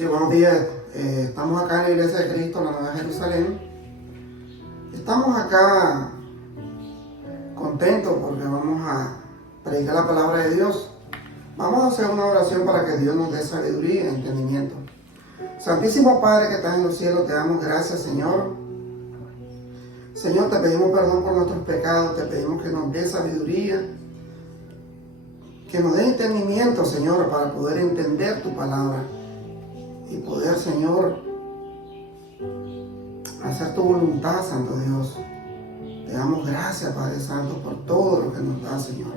Sí, buenos días. Estamos acá en la Iglesia de Cristo, en la Nueva Jerusalén. Estamos acá contentos porque vamos a predicar la palabra de Dios. Vamos a hacer una oración para que Dios nos dé sabiduría y entendimiento. Santísimo Padre que estás en los cielos, te damos gracias, Señor. Señor, te pedimos perdón por nuestros pecados, te pedimos que nos dé sabiduría, que nos dé entendimiento, Señor, para poder entender tu palabra y poder, Señor, hacer tu voluntad, Santo Dios. Te damos gracias, Padre Santo, por todo lo que nos da, Señor.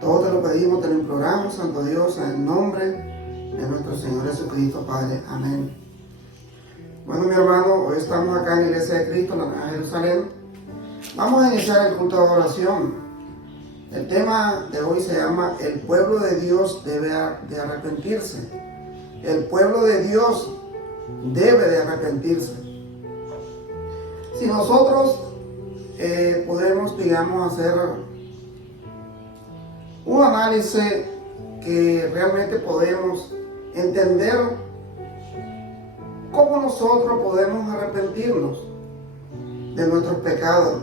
Todo te lo pedimos, te lo imploramos, Santo Dios, en el nombre de nuestro Señor Jesucristo, Padre. Amén. Bueno, mi hermano, hoy estamos acá en la Iglesia de Cristo, en la Nueva Jerusalén. Vamos a iniciar el culto de oración. El tema de hoy se llama El pueblo de Dios debe de arrepentirse. El pueblo de Dios debe de arrepentirse. Si nosotros podemos, digamos, hacer un análisis que realmente podemos entender cómo nosotros podemos arrepentirnos de nuestros pecados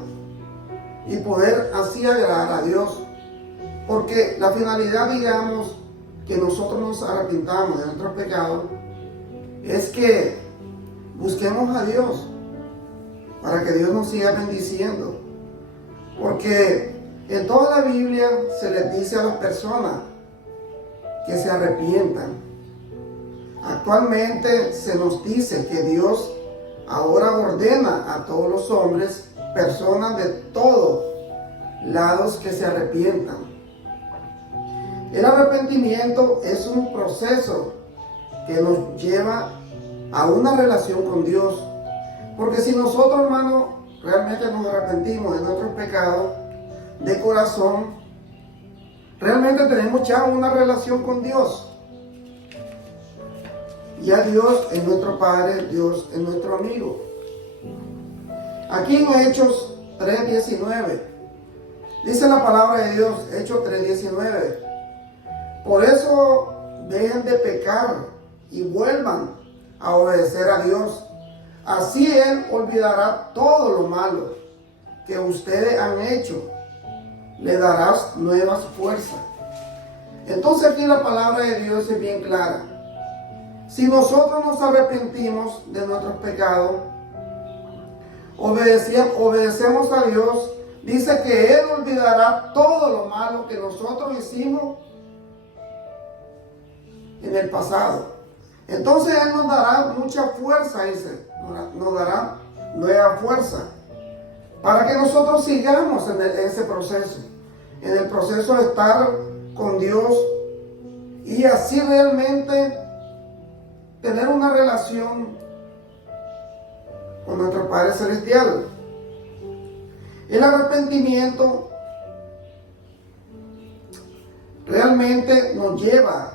y poder así agradar a Dios. Porque la finalidad, digamos, que nosotros nos arrepintamos de nuestros pecados es que busquemos a Dios para que Dios nos siga bendiciendo. Porque en toda la Biblia se les dice a las personas que se arrepientan. Actualmente se nos dice que Dios ahora ordena a todos los hombres, personas de todos lados, que se arrepientan. El arrepentimiento es un proceso que nos lleva a una relación con Dios. Porque si nosotros, hermanos, realmente nos arrepentimos de nuestros pecados de corazón, realmente tenemos ya una relación con Dios. Ya Dios es nuestro Padre, Dios es nuestro amigo. Aquí en Hechos 3:19, dice la palabra de Dios, Hechos 3:19. Por eso dejen de pecar y vuelvan a obedecer a Dios. Así Él olvidará todo lo malo que ustedes han hecho. Le darás nuevas fuerzas. Entonces aquí la palabra de Dios es bien clara. Si nosotros nos arrepentimos de nuestros pecados, obedecemos a Dios, dice que Él olvidará todo lo malo que nosotros hicimos en el pasado. Entonces Él nos dará mucha fuerza, dice, nos dará nueva fuerza para que nosotros sigamos en ese proceso, en el proceso de estar con Dios y así realmente tener una relación con nuestro Padre Celestial. El arrepentimiento realmente nos lleva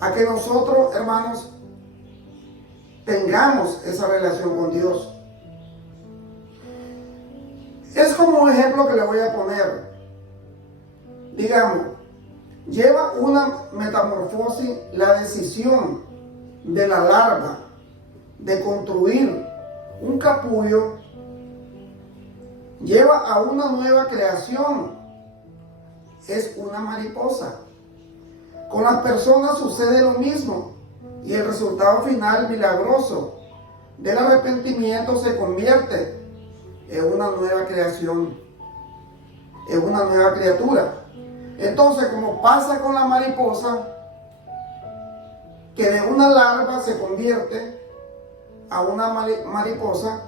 a que nosotros, hermanos, tengamos esa relación con Dios. Es como un ejemplo que le voy a poner. Digamos, lleva una metamorfosis la decisión de la larva de construir un capullo, lleva a una nueva creación. Es una mariposa. Con las personas sucede lo mismo y el resultado final milagroso del arrepentimiento se convierte en una nueva creación, en una nueva criatura. Entonces, como pasa con la mariposa, que de una larva se convierte a una mariposa,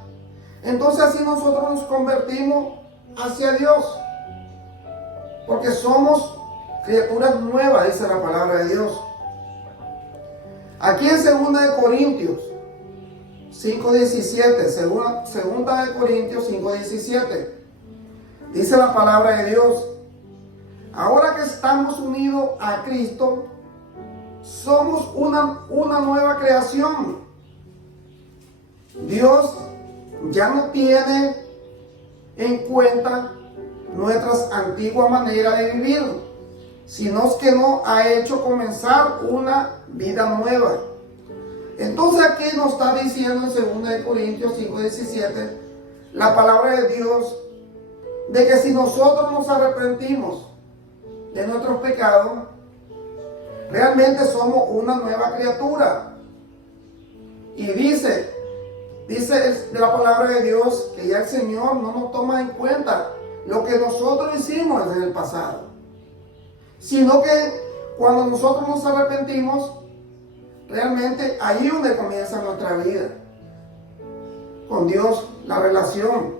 entonces así nosotros nos convertimos hacia Dios, porque somos criaturas nuevas, dice la palabra de Dios. Aquí en 2 de Corintios 5:17, 2 de Corintios 5:17, dice la palabra de Dios: ahora que estamos unidos a Cristo, somos una nueva creación. Dios ya no tiene en cuenta nuestras antiguas maneras de vivir, sino que nos ha hecho comenzar una vida nueva. Entonces aquí nos está diciendo en 2 Corintios 5:17 la palabra de Dios, de que si nosotros nos arrepentimos de nuestros pecados, realmente somos una nueva criatura. Y dice de la palabra de Dios que ya el Señor no nos toma en cuenta lo que nosotros hicimos en el pasado, sino que cuando nosotros nos arrepentimos, realmente ahí es donde comienza nuestra vida con Dios, la relación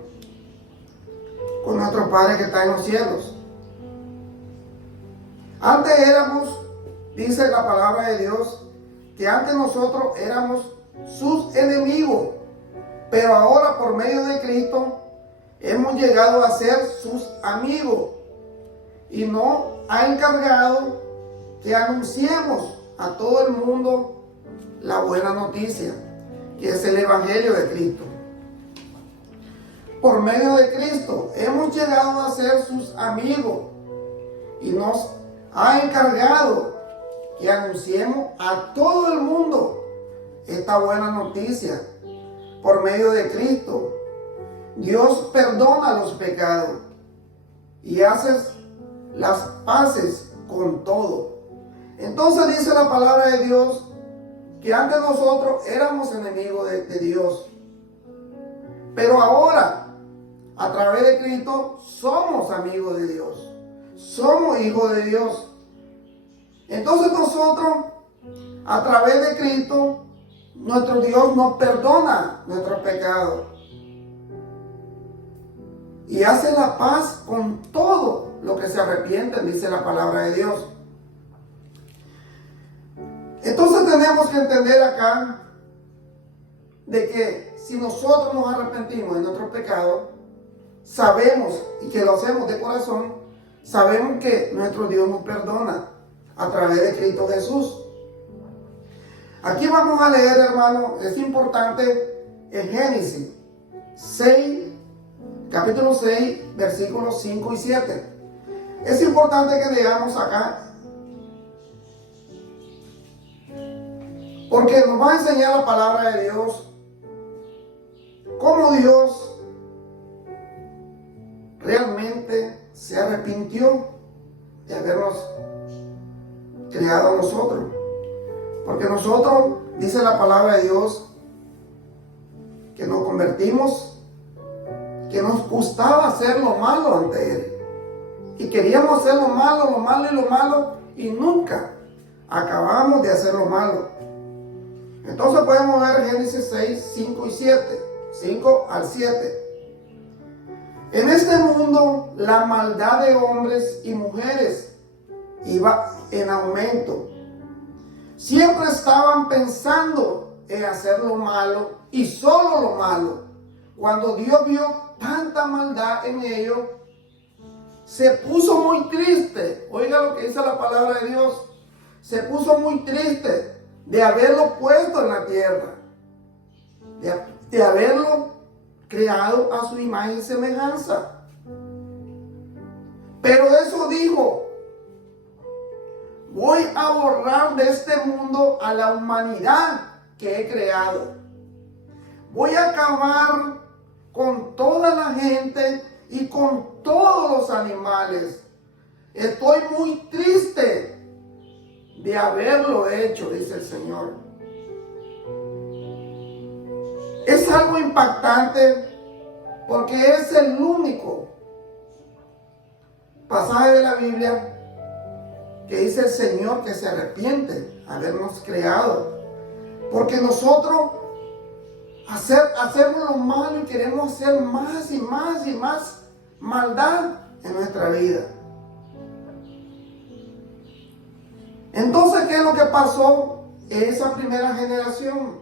con nuestro Padre que está en los cielos. Antes éramos, dice la palabra de Dios, que antes nosotros éramos sus enemigos, pero ahora por medio de Cristo hemos llegado a ser sus amigos, y nos ha encargado que anunciemos a todo el mundo la buena noticia, que es el Evangelio de Cristo. Por medio de Cristo hemos llegado a ser sus amigos, y nos ha encargado que anunciemos a todo el mundo esta buena noticia. Por medio de Cristo, Dios perdona los pecados y hace las paces con todo. Entonces dice la palabra de Dios que antes nosotros éramos enemigos de Dios, pero ahora, a través de Cristo, somos amigos de Dios, somos hijos de Dios. Entonces nosotros, a través de Cristo, nuestro Dios nos perdona nuestros pecados y hace la paz con todo lo que se arrepienten, dice la palabra de Dios. Entonces tenemos que entender acá de que si nosotros nos arrepentimos de nuestros pecados, sabemos, y que lo hacemos de corazón, sabemos que nuestro Dios nos perdona a través de Cristo Jesús. Aquí vamos a leer, hermano, es importante, en Génesis 6, capítulo 6, versículos 5 y 7. Es importante que leamos acá, porque nos va a enseñar la palabra de Dios, cómo Dios realmente se arrepintió de habernos creado a nosotros. Porque nosotros, dice la palabra de Dios, que nos convertimos, que nos gustaba hacer lo malo ante Él. Y queríamos hacer lo malo y lo malo, y nunca acabamos de hacer lo malo. Entonces podemos ver Génesis 6, 5 y 7, 5 al 7. En este mundo la maldad de hombres y mujeres iba en aumento. Siempre estaban pensando en hacer lo malo y solo lo malo. Cuando Dios vio tanta maldad en ellos, se puso muy triste. Oiga lo que dice la palabra de Dios. Se puso muy triste de haberlo puesto en la tierra, de haberlo creado a su imagen y semejanza. Pero eso dijo: voy a borrar de este mundo a la humanidad que he creado. Voy a acabar con toda la gente y con todos los animales. Estoy muy triste de haberlo hecho, dice el Señor. Es algo impactante porque es el único pasaje de la Biblia que dice el Señor que se arrepiente de habernos creado. Porque nosotros hacemos lo malo y queremos hacer más y más y más maldad en nuestra vida. Entonces, ¿qué es lo que pasó en esa primera generación?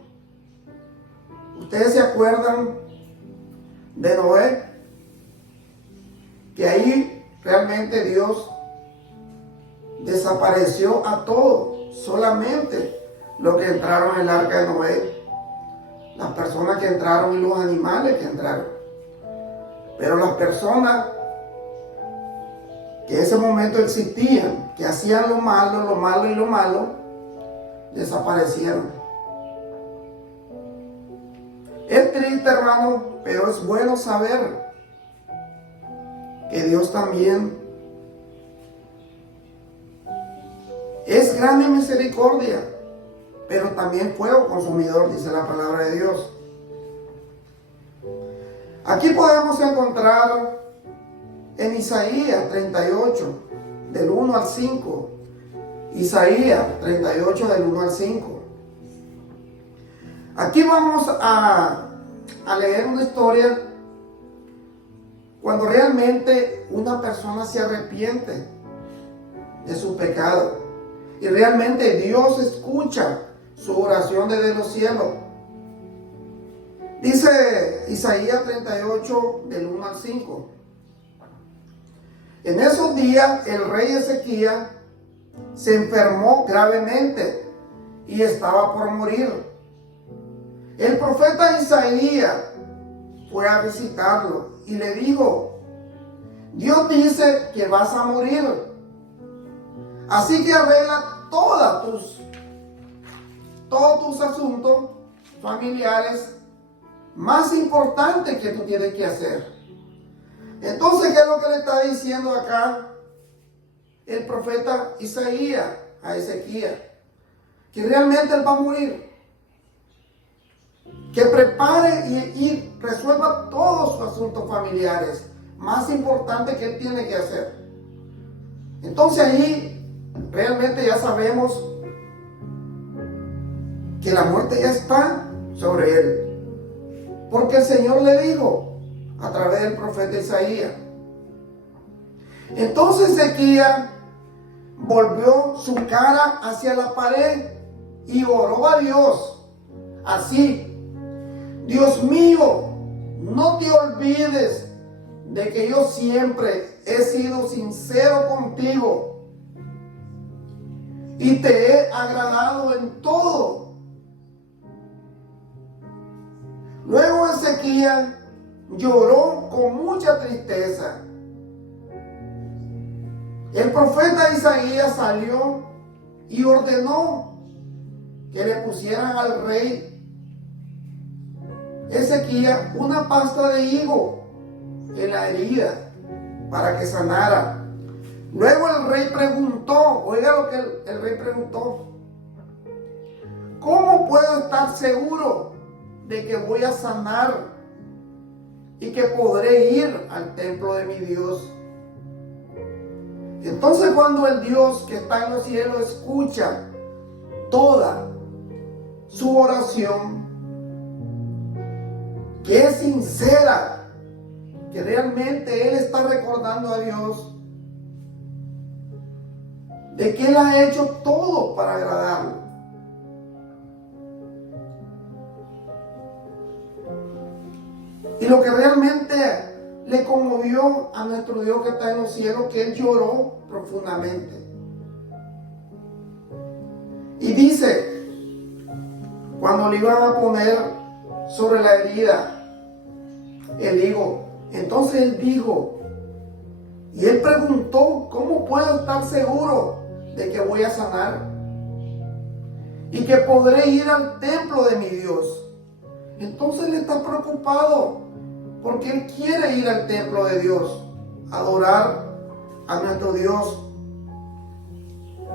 ¿Ustedes se acuerdan de Noé? Que ahí realmente Dios desapareció a todos, solamente los que entraron en el arca de Noé, las personas que entraron y los animales que entraron. Pero las personas que en ese momento existían, que hacían lo malo y lo malo, desaparecieron. Es triste, hermano, pero es bueno saber que Dios también es grande en misericordia, pero también fuego consumidor, dice la palabra de Dios. Aquí podemos encontrar en Isaías 38, del 1 al 5. Isaías 38, del 1 al 5. Aquí vamos a leer una historia cuando realmente una persona se arrepiente de su pecado y realmente Dios escucha su oración desde los cielos. Dice Isaías 38, del 1 al 5. En esos días el rey Ezequías se enfermó gravemente y estaba por morir. El profeta Isaías fue a visitarlo y le dijo: Dios dice que vas a morir, así que arregla todos tus asuntos familiares más importantes que tú tienes que hacer. Entonces, ¿qué es lo que le está diciendo acá el profeta Isaías a Ezequías? Que realmente él va a morir, que prepare y resuelva todos sus asuntos familiares más importantes que él tiene que hacer. Entonces ahí realmente ya sabemos que la muerte ya está sobre él, porque el Señor le dijo a través del profeta Isaías. Entonces Ezequías volvió su cara hacia la pared y oró a Dios así: Dios mío, no te olvides de que yo siempre he sido sincero contigo y te he agradado en todo. Luego Ezequías lloró con mucha tristeza. El profeta Isaías salió y ordenó que le pusieran al rey Ezequías una pasta de higo en la herida para que sanara. Luego el rey preguntó, oiga lo que el rey preguntó: ¿cómo puedo estar seguro de que voy a sanar y que podré ir al templo de mi Dios? Entonces, cuando el Dios que está en los cielos escucha toda su oración, que es sincera, que realmente él está recordando a Dios de que él ha hecho todo para agradarlo. Y lo que realmente le conmovió a nuestro Dios que está en los cielos, que él lloró profundamente. Y dice, cuando le iban a poner sobre la herida el higo, entonces él dijo, y él preguntó: ¿cómo puedo estar seguro de que voy a sanar y que podré ir al templo de mi Dios? Entonces él está preocupado porque él quiere ir al templo de Dios, adorar a nuestro Dios.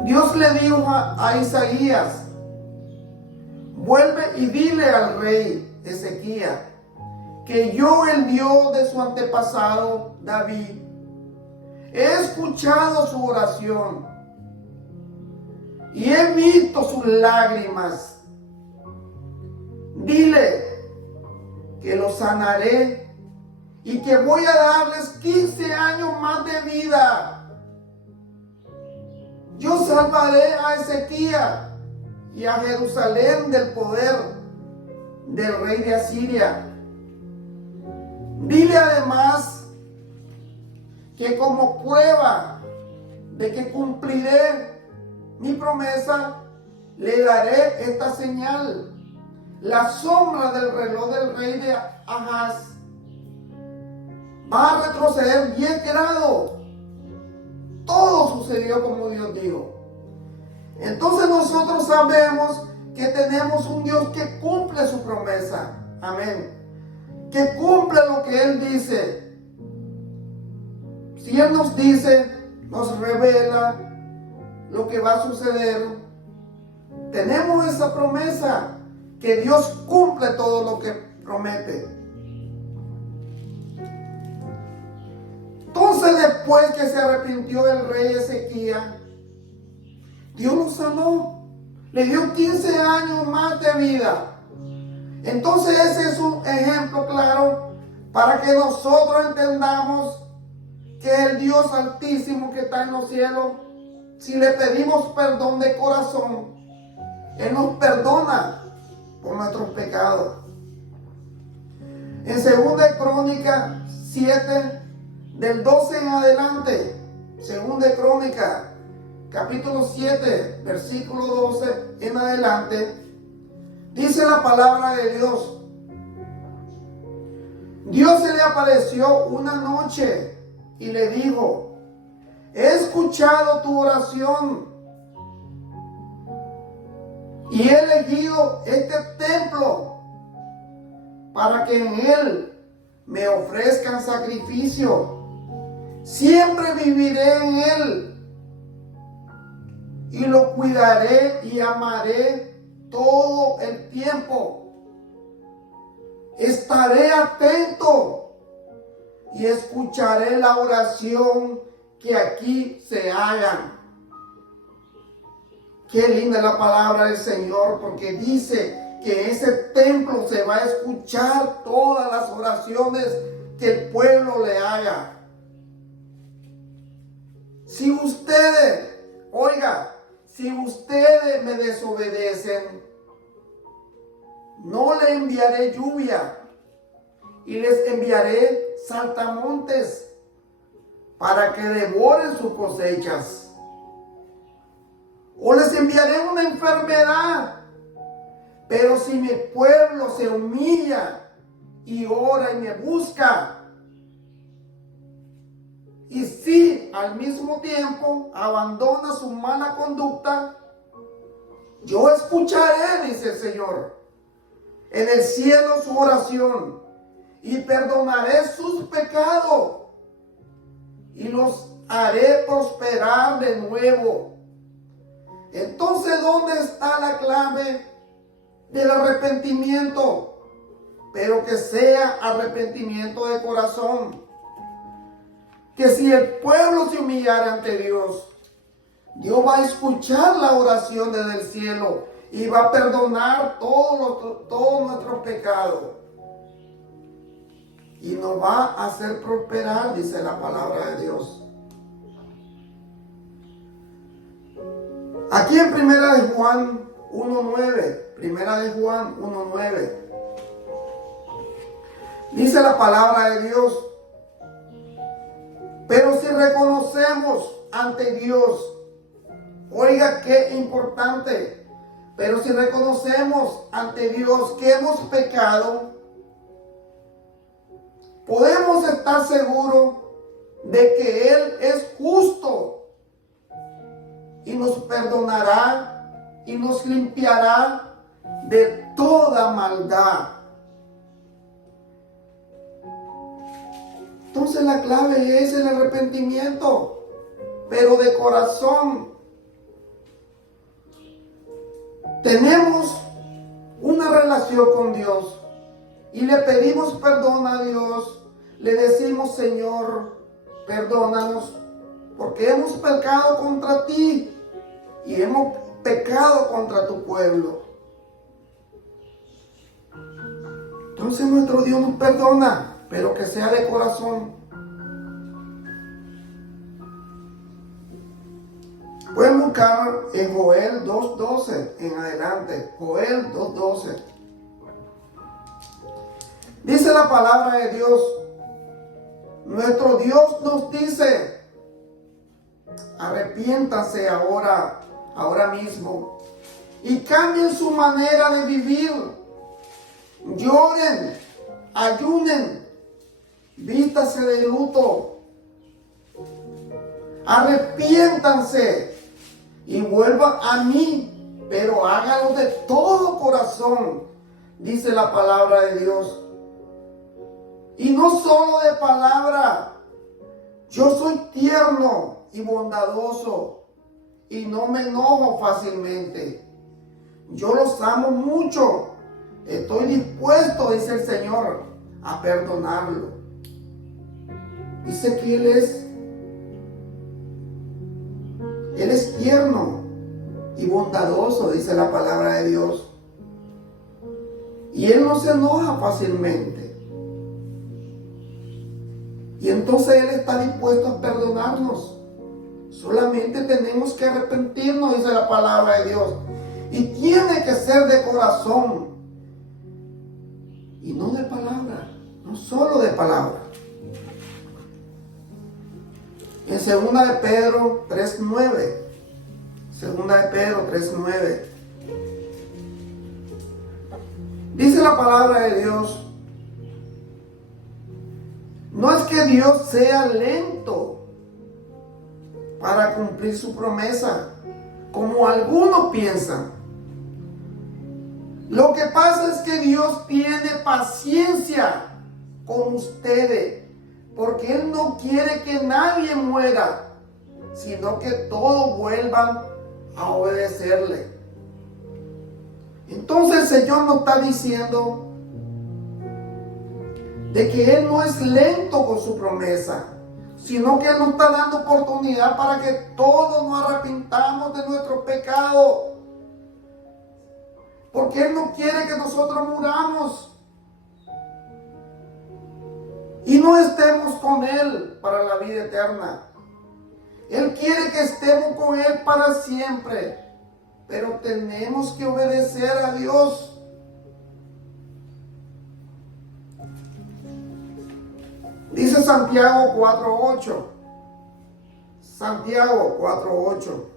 Dios le dijo a Isaías: vuelve y dile al rey Ezequías que yo, el Dios de su antepasado David, he escuchado su oración y he visto sus lágrimas. Dile que lo sanaré y que voy a darles 15 años más de vida. Yo salvaré a Ezequías y a Jerusalén del poder del rey de Asiria. Dile además que como prueba de que cumpliré mi promesa, le daré esta señal: la sombra del reloj del rey de Ahaz va a retroceder 10 grados. Todo sucedió como Dios dijo. Entonces nosotros sabemos que tenemos un Dios que cumple su promesa. Amén. Que cumple lo que Él dice. Si Él nos dice, nos revela lo que va a suceder, tenemos esa promesa, que Dios cumple todo lo que promete. Entonces, después que se arrepintió el rey Ezequías, Dios lo sanó, le dio 15 años más de vida. Entonces ese es un ejemplo claro para que nosotros entendamos que el Dios Altísimo que está en los cielos, si le pedimos perdón de corazón, Él nos perdona por nuestros pecados. En 2 Crónicas 7, del 12 en adelante, 2 Crónicas, capítulo 7, versículo 12 en adelante, dice la palabra de Dios. Dios se le apareció una noche y le dijo: he escuchado tu oración y he elegido este templo para que en él me ofrezcan sacrificio. Siempre viviré en él y lo cuidaré y amaré todo el tiempo. Estaré atento y escucharé la oración que aquí se hagan. Qué linda es la palabra del Señor, porque dice que en ese templo se va a escuchar todas las oraciones que el pueblo le haga. Si ustedes, oiga, si ustedes me desobedecen, no le enviaré lluvia y les enviaré saltamontes para que devoren sus cosechas. O les enviaré una enfermedad. Pero si mi pueblo se humilla y ora y me busca, y si al mismo tiempo abandona su mala conducta, yo escucharé, dice el Señor, en el cielo su oración y perdonaré sus pecados y los haré prosperar de nuevo. Entonces, ¿dónde está la clave del arrepentimiento? Pero que sea arrepentimiento de corazón. Que si el pueblo se humillara ante Dios, Dios va a escuchar la oración desde el cielo y va a perdonar todos nuestros pecados. Y nos va a hacer prosperar, dice la palabra de Dios. Aquí en Primera de Juan 1:9, Primera de Juan 1:9, dice la palabra de Dios: pero si reconocemos ante Dios, oiga qué importante, pero si reconocemos ante Dios que hemos pecado, podemos estar seguros de que Él es justo y nos perdonará y nos limpiará de toda maldad. Entonces la clave es el arrepentimiento, pero de corazón. Tenemos una relación con Dios y le pedimos perdón a Dios. Le decimos: Señor, perdónanos porque hemos pecado contra ti y hemos pecado contra tu pueblo. Entonces nuestro Dios nos perdona, pero que sea de corazón. Pueden buscar en Joel 2:12 en adelante. Joel 2:12. Dice la palabra de Dios. Nuestro Dios nos dice: arrepiéntanse ahora mismo y cambien su manera de vivir. Lloren, ayunen, vístase de luto, arrepiéntanse y vuelvan a mí, pero háganlo de todo corazón, dice la palabra de Dios. Y no solo de palabra. Yo soy tierno y bondadoso y no me enojo fácilmente. Yo los amo mucho. Estoy dispuesto, dice el Señor, a perdonarlo. Dice que Él es tierno y bondadoso, dice la palabra de Dios. Y Él no se enoja fácilmente. Y entonces Él está dispuesto a perdonarnos. Solamente tenemos que arrepentirnos, dice la palabra de Dios. Y tiene que ser de corazón. Y no de palabra. No solo de palabra. En 2 de Pedro 3:9. 2 de Pedro 3:9. Dice la palabra de Dios. No es que Dios sea lento para cumplir su promesa, como algunos piensan. Lo que pasa es que Dios tiene paciencia con ustedes, porque Él no quiere que nadie muera, sino que todos vuelvan a obedecerle. Entonces el Señor nos está diciendo de que Él no es lento con su promesa, sino que Él nos está dando oportunidad para que todos nos arrepintamos de nuestros pecados. Porque Él no quiere que nosotros muramos y no estemos con Él para la vida eterna. Él quiere que estemos con Él para siempre, pero tenemos que obedecer a Dios. Dice Santiago 4:8. Santiago 4:8.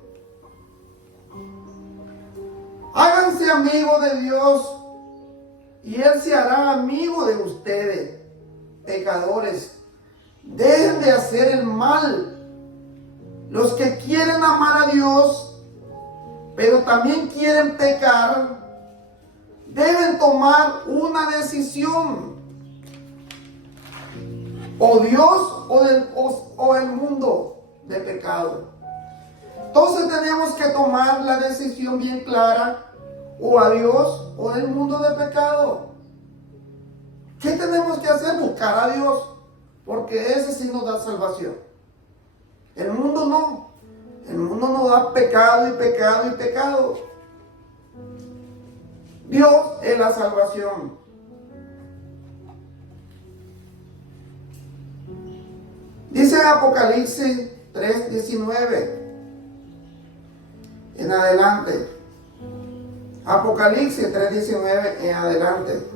Háganse amigos de Dios y Él se hará amigo de ustedes, pecadores. Dejen de hacer el mal. Los que quieren amar a Dios, pero también quieren pecar, deben tomar una decisión. O Dios o el mundo de pecado. Entonces tenemos que tomar la decisión bien clara, o a Dios o el mundo de pecado. ¿Qué tenemos que hacer? Buscar a Dios, porque ese sí nos da salvación. El mundo no. El mundo nos da pecado y pecado y pecado. Dios es la salvación. Dice Apocalipsis 3:19 en adelante. Apocalipsis 3:19 en adelante.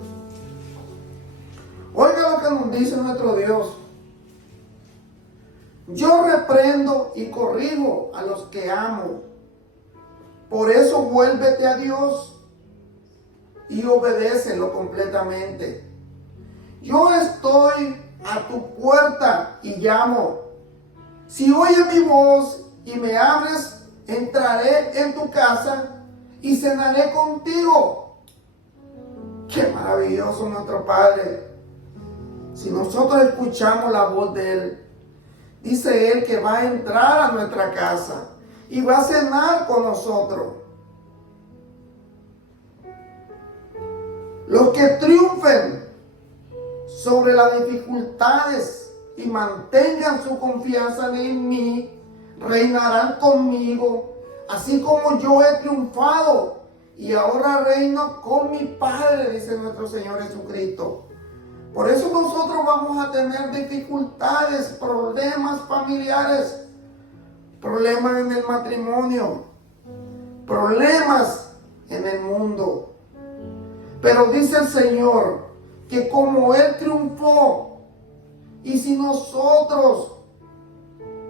Oiga lo que nos dice nuestro Dios. Yo reprendo y corrijo a los que amo. Por eso vuélvete a Dios y obedécelo completamente. Yo estoy a tu puerta y llamo. Si oyes mi voz y me abres, entraré en tu casa y cenaré contigo. Qué maravilloso nuestro Padre. Si nosotros escuchamos la voz de Él, dice Él que va a entrar a nuestra casa y va a cenar con nosotros. Los que triunfen sobre las dificultades y mantengan su confianza en mí, reinarán conmigo, así como yo he triunfado y ahora reino con mi Padre, dice nuestro Señor Jesucristo. Por eso nosotros vamos a tener dificultades, problemas familiares, problemas en el matrimonio, problemas en el mundo. Pero dice el Señor que como Él triunfó, y si nosotros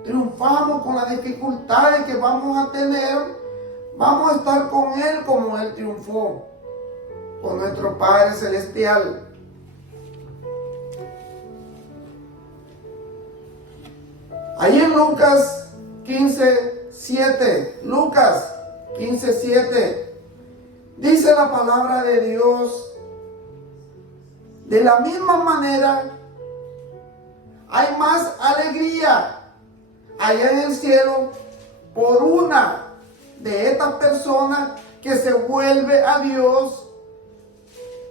triunfamos con las dificultades que vamos a tener, vamos a estar con Él como Él triunfó, con nuestro Padre Celestial. Ahí en Lucas 15:7, Lucas 15:7, dice la palabra de Dios De la misma manera, hay más alegría allá en el cielo por una de estas personas que se vuelve a Dios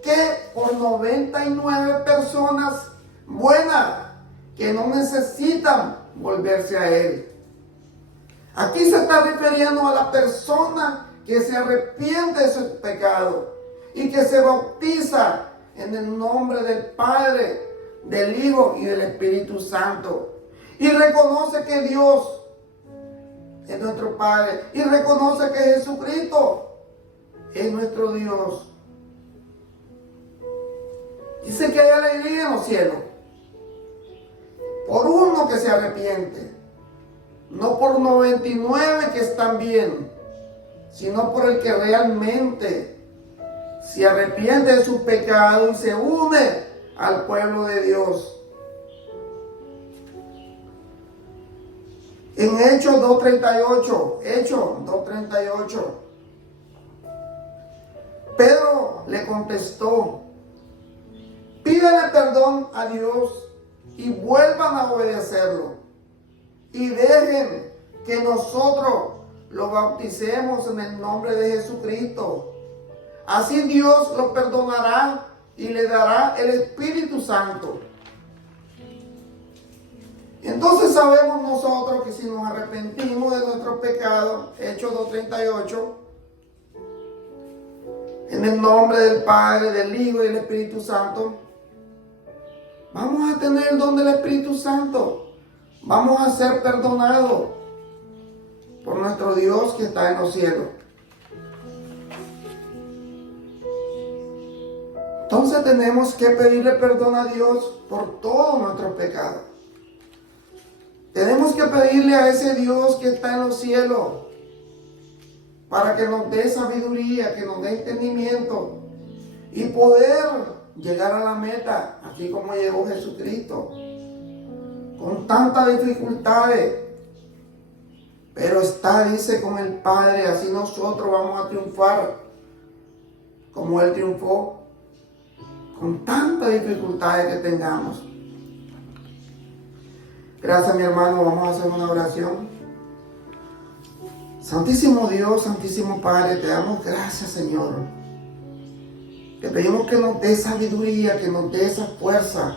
que por 99 personas buenas que no necesitan volverse a Él. Aquí se está refiriendo a la persona que se arrepiente de sus pecados y que se bautiza en el nombre del Padre, del Hijo y del Espíritu Santo. Y reconoce que Dios es nuestro Padre. Y reconoce que Jesucristo es nuestro Dios. Dice que hay alegría en los cielos. Por uno que se arrepiente. No por 99 que están bien. Sino por el que realmente se arrepiente de sus pecados y se une al pueblo de Dios. En Hechos 2:38, Pedro le contestó: pídanle perdón a Dios y vuelvan a obedecerlo. Y dejen que nosotros lo bauticemos en el nombre de Jesucristo. Así Dios lo perdonará y le dará el Espíritu Santo. Entonces sabemos nosotros que si nos arrepentimos de nuestros pecados, Hechos 2:38, en el nombre del Padre, del Hijo y del Espíritu Santo, vamos a tener el don del Espíritu Santo. Vamos a ser perdonados por nuestro Dios que está en los cielos. Entonces tenemos que pedirle perdón a Dios por todos nuestros pecados. Tenemos que pedirle a ese Dios que está en los cielos para que nos dé sabiduría, que nos dé entendimiento y poder llegar a la meta, así como llegó Jesucristo, con tantas dificultades. Pero está, dice, con el Padre, así nosotros vamos a triunfar como Él triunfó, con tantas dificultades que tengamos. Gracias, mi hermano. Vamos a hacer una oración. Santísimo Dios, Santísimo Padre, te damos gracias, Señor. Te pedimos que nos dé sabiduría, que nos dé esa fuerza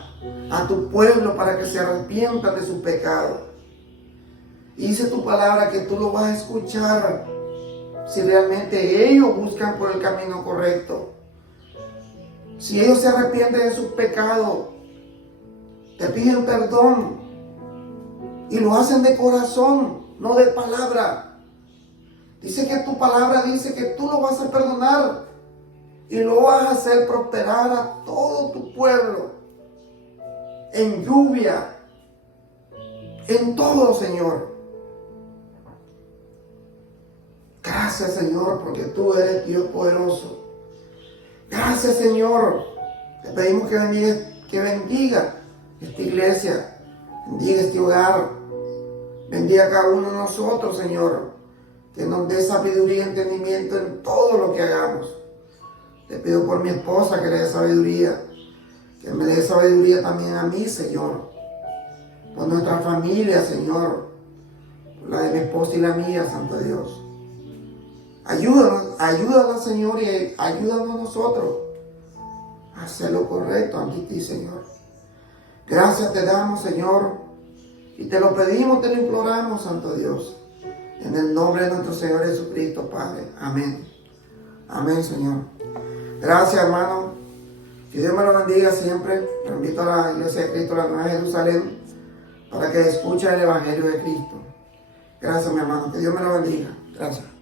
a tu pueblo para que se arrepientan de sus pecados. Y dice tu palabra que tú lo vas a escuchar si realmente ellos buscan por el camino correcto. Si ellos se arrepienten de sus pecados, te piden perdón y lo hacen de corazón, no de palabra. Dice que tu palabra dice que tú lo vas a perdonar y lo vas a hacer prosperar a todo tu pueblo en lluvia, en todo, Señor. Gracias, Señor, porque tú eres Dios poderoso. Gracias, Señor. Te pedimos que bendiga esta iglesia, bendiga este hogar, bendiga a cada uno de nosotros, Señor, que nos dé sabiduría y entendimiento en todo lo que hagamos. Te pido por mi esposa que le dé sabiduría, que me dé sabiduría también a mí, Señor, por nuestra familia, Señor, por la de mi esposa y la mía, Santo Dios. Ayúdanos, Señor, y ayúdanos a nosotros a hacer lo correcto ante ti, Señor. Gracias te damos, Señor, y te lo pedimos, te lo imploramos, Santo Dios, en el nombre de nuestro Señor Jesucristo, Padre. Amén. Amén, Señor. Gracias, hermano. Que Dios me lo bendiga siempre. Lo invito a la Iglesia de Cristo, la Nueva Jerusalén, para que escuche el Evangelio de Cristo. Gracias, mi hermano. Que Dios me lo bendiga. Gracias.